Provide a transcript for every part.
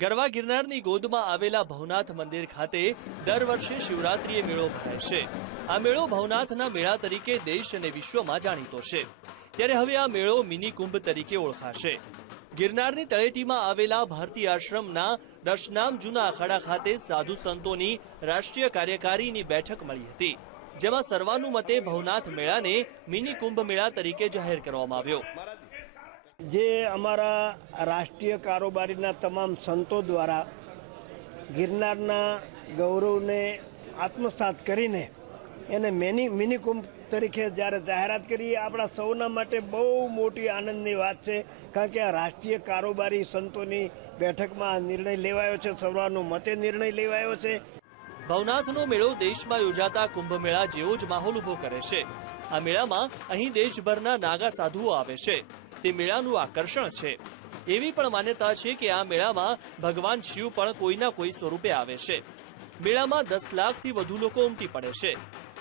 ગરવા ગિરનારની ગોદમાં આવેલા ભવનાથ મંદિર ખાતે દર વર્ષે શિવરાત્રીએ મેળો ભરાય છે. આ મેળો ભવનાથના મેળા તરીકે દેશ અને વિશ્વમાં જાણીતો છે. ત્યારે હવે આ મેળો મિની કુંભ તરીકે ઓળખાશે. ગિરનારની તળેટીમાં આવેલા ભારતીય આશ્રમના દર્શનામ જૂના અખાડા ખાતે સાધુ સંતોની રાષ્ટ્રીય કાર્યકારીની બેઠક મળી હતી, જેમાં સર્વાનુમતે ભવનાથ મેળાને મિની કુંભ મેળા તરીકે જાહેર કરવામાં આવ્યો. જે અમારા રાષ્ટ્રીય કારોબારીના તમામ સંતો દ્વારા ગિરનારના ગૌરવને આત્મસાત કરીને એને મિની મિની કુંભ તરીકે જ્યારે જાહેરાત કરી આપણા સૌના માટે બહુ મોટી આનંદની વાત છે, કારણ કે આ રાષ્ટ્રીય કારોબારી સંતોની બેઠકમાં નિર્ણય લેવાયો છે સૌનું મતે નિર્ણય લેવાયો છે. ભવનાથનો મેળો દેશમાં યોજાતા કુંભ મેળા જેવો જ માહોલ ઊભો કરે છે. આ મેળામાં અહીં દેશભરના નાગા સાધુઓ આવે છે. તે મેળાનું આકર્ષણ છે. એવી પણ માન્યતા છે કે આ મેળામાં ભગવાન શિવ પણ કોઈના કોઈ સ્વરૂપે આવે છે. મેળામાં દસ લાખથી વધુ લોકો ઉમટી પડે છે.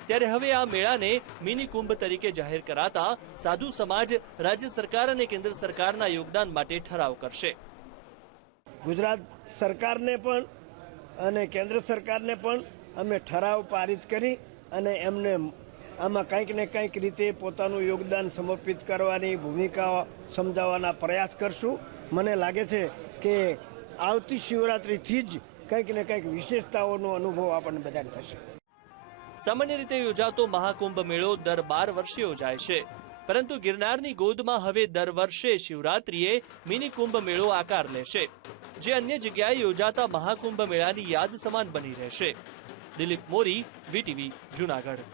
ત્યારે હવે આ મેળાને મિની કુંભ તરીકે જાહેર કરાતા સાધુ સમાજ રાજ્ય સરકાર અને કેન્દ્ર સરકારના યોગદાન માટે ઠરાવ કરશે. ગુજરાત સરકારને પણ અને કેન્દ્ર સરકારને પણ અમે ઠરાવ પારિત કરી અને એમને આમાં કંઈક ને કંઈક રીતે પોતાનું યોગદાન સમર્પિત કરવાની ભૂમિકા સમજાવવાના પ્રયાસ કરશું. મને લાગે છે કે આવતી શિવરાત્રિથી જ કંઈક ને કંઈક વિશેષતાઓનો અનુભવ આપણને બધાને થશે. સામાન્ય રીતે યોજાતો મહાકુંભ મેળો દર બાર વર્ષે યોજાય છે. પરંતુ ગિરનારની ગોદમાં હવે દર વર્ષે શિવરાત્રીએ મિની કુંભ મેળો આકાર લેશે, જે અન્ય જગ્યાએ યોજાતા મહાકુંભ મેળાની યાદ સમાન બની રહેશે. દિલીપ મોરી, વીટીવી, જુનાગઢ.